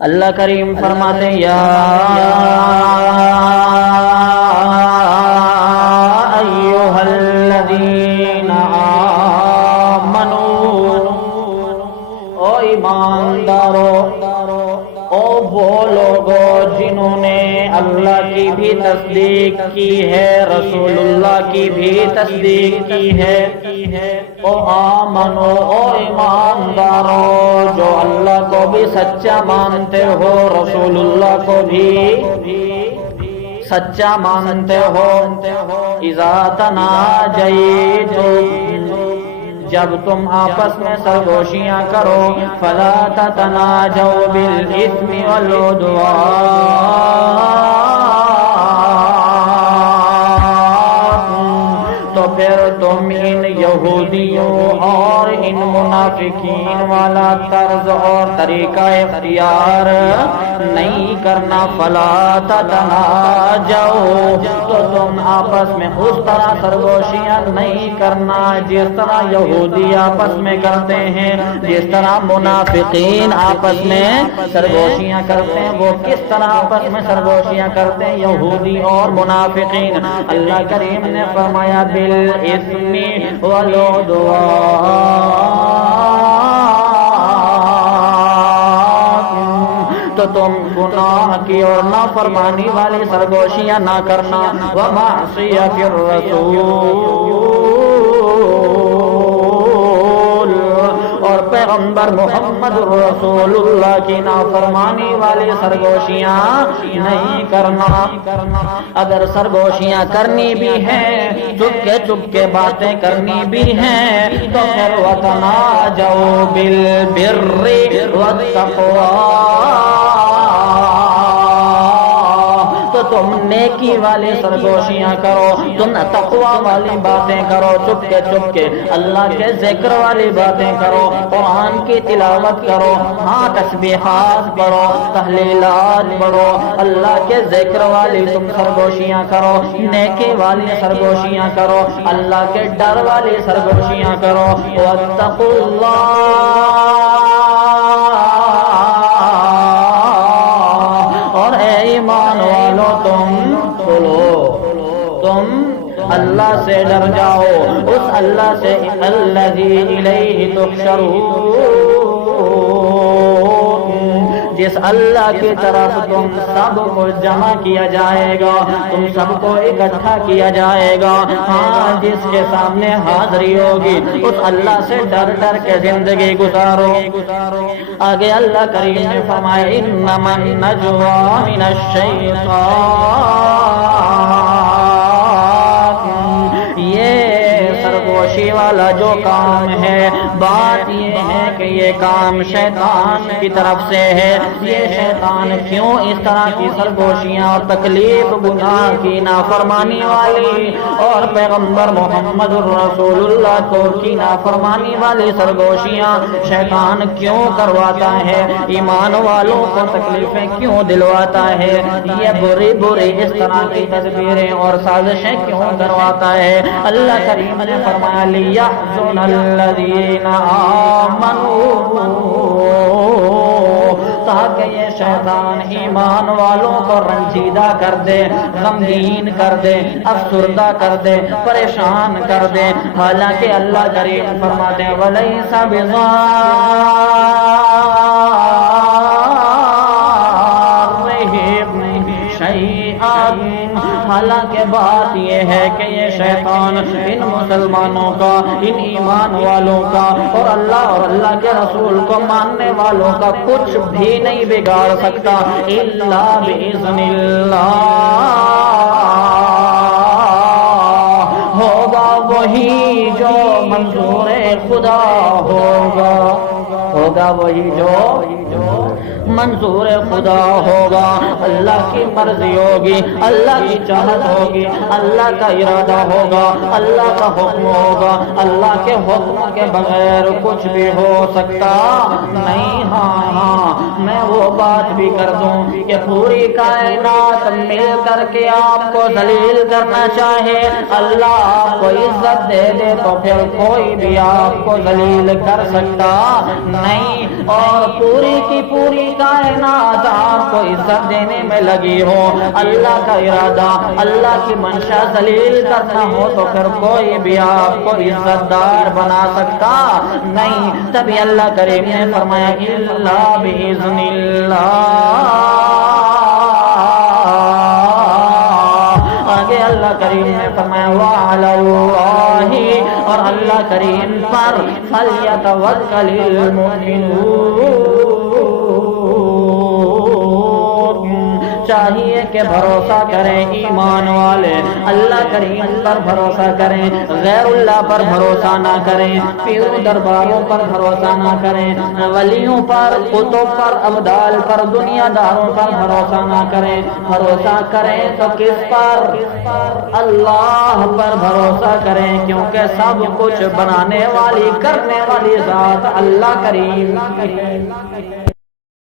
اللہ کریم فرماتے ہیں یا ایھا الذین آمنوا، او ایماندارو، او وہ لوگو جنہوں نے اللہ کی بھی تصدیق کی ہے، رسول اللہ کی بھی تصدیق کی ہے، او آمنو، او ایماندارو جو اللہ کو بھی سچا مانتے ہو، رسول اللہ کو بھی سچا مانتے ہو، اذا تناجیتم، جب تم آپس میں سرگوشیاں کرو، فلا تتناجوا بالاثم والعدوان، تو پھر تم ان یہودیوں اور ان منافقین والا طرز اور طریقہ اختیار نہیں کرنا، فلا تتناجوا، تو تم آپس میں اس طرح سرگوشیاں نہیں کرنا جس طرح یہودی آپس میں کرتے ہیں، جس طرح منافقین آپس میں سرگوشیاں کرتے ہیں۔ وہ کس طرح آپس میں سرگوشیاں کرتے ہیں یہودی اور منافقین؟ اللہ کریم نے فرمایا بالاسم والعدوان، تو تم گناہ کی اور نافرمانی والی سرگوشیاں نہ کرنا، ومعصیت الرسول، اور پیغمبر محمد رسول اللہ کی نافرمانی والی سرگوشیاں نہیں کرنا۔ اگر سرگوشیاں کرنی بھی ہیں، چپکے چپکے باتیں کرنی بھی ہیں، تو پھر وتناجوا بالبر والتقوی، تو تم نیکی والی سرگوشیاں کرو، تم تقوی والی باتیں کرو، چپکے چپکے اللہ کے ذکر والی باتیں کرو، قرآن کی تلاوت کرو، ہاں تسبیحات پڑھو، تحلیلات پڑھو، اللہ کے ذکر والی تم سرگوشیاں کرو، نیکی والی سرگوشیاں کرو، اللہ کے ڈر والی سرگوشیاں کرو، واتقوا اللہ، اور اے ایمان والو تم اللہ سے ڈر جاؤ، اس اللہ سے الذی الیہ تحشرون، جس اللہ کی طرف تم سب کو جمع کیا جائے گا، تم سب کو اکٹھا کیا جائے گا، ہاں جس کے سامنے حاضری ہوگی، اس اللہ سے ڈر ڈر کے زندگی گزارو۔ آگے اللہ کریم نے فرمایا انما النجوى من الشیطان، یہ سرگوشی والا جو کام ہے، بات یہ ہے کہ یہ کام شیطان کی طرف سے ہے۔ یہ شیطان کیوں اس طرح کی سرگوشیاں اور تکلیف، گناہ کی نافرمانی والی اور پیغمبر محمد رسول اللہ کو کی نافرمانی والی سرگوشیاں شیطان کیوں کرواتا ہے، ایمان والوں کو تکلیفیں کیوں دلواتا ہے، یہ بری بری اس طرح کی تدبیریں اور سازشیں کیوں کرواتا ہے؟ اللہ کریم نے فرمایا لیحزن الذین آمنوا، تاکہ یہ شیطان ایمان والوں کو رنجیدہ کر دے، غمگین کر دے، افسردہ کر دے، پریشان کر دے۔ حالانکہ اللہ کریم فرماتے ہیں وَلَيْسَ بِضَارِّهِمْ شَيْئًا، حالانکہ بات یہ ہے کہ یہ شیطان ان مسلمانوں کا، ان ایمان والوں کا اور اللہ کے رسول کو ماننے والوں کا کچھ بھی نہیں بگاڑ سکتا الا باذن اللہ، ہوگا وہی جو منظور خدا ہوگا، ہوگا وہی جو منظور خدا ہوگا، اللہ کی مرضی ہوگی، اللہ کی چاہت ہوگی، اللہ کا ارادہ ہوگا، اللہ کا حکم ہوگا، اللہ کے حکم کے بغیر کچھ بھی ہو سکتا نہیں۔ ہاں میں وہ بات بھی کر دوں کہ پوری کائنات مل کر کے آپ کو ذلیل کرنا چاہے، اللہ آپ کو عزت دے دے تو پھر کوئی بھی آپ کو ذلیل کر سکتا نہیں۔ اور پوری کی پوری کائنات آپ کو عزت دینے میں لگی ہو، اللہ کا ارادہ، اللہ کی منشا ذلیل کرنا ہو تو پھر کوئی بھی آپ کو عزت دار بنا سکتا نہیں۔ تبھی اللہ کریم نے فرمایا الا باذن اللہ۔ آگے اللہ کریم نے فرمایا وعلی اللہ، اور اللہ کریم پر فلیتوکل المؤمنون، چاہیے کہ بھروسہ کریں ایمان والے، اللہ کریم پر بھروسہ کریں، غیر اللہ پر بھروسہ نہ کریں، پیروں درباروں پر بھروسہ نہ کریں، ولیوں پر، کتب پر، ابدال پر، دنیا داروں پر بھروسہ نہ کریں۔ بھروسہ کریں تو کس پر؟ اللہ پر بھروسہ کریں، کیونکہ سب کچھ بنانے والی، کرنے والی ذات اللہ کریم کی ہے۔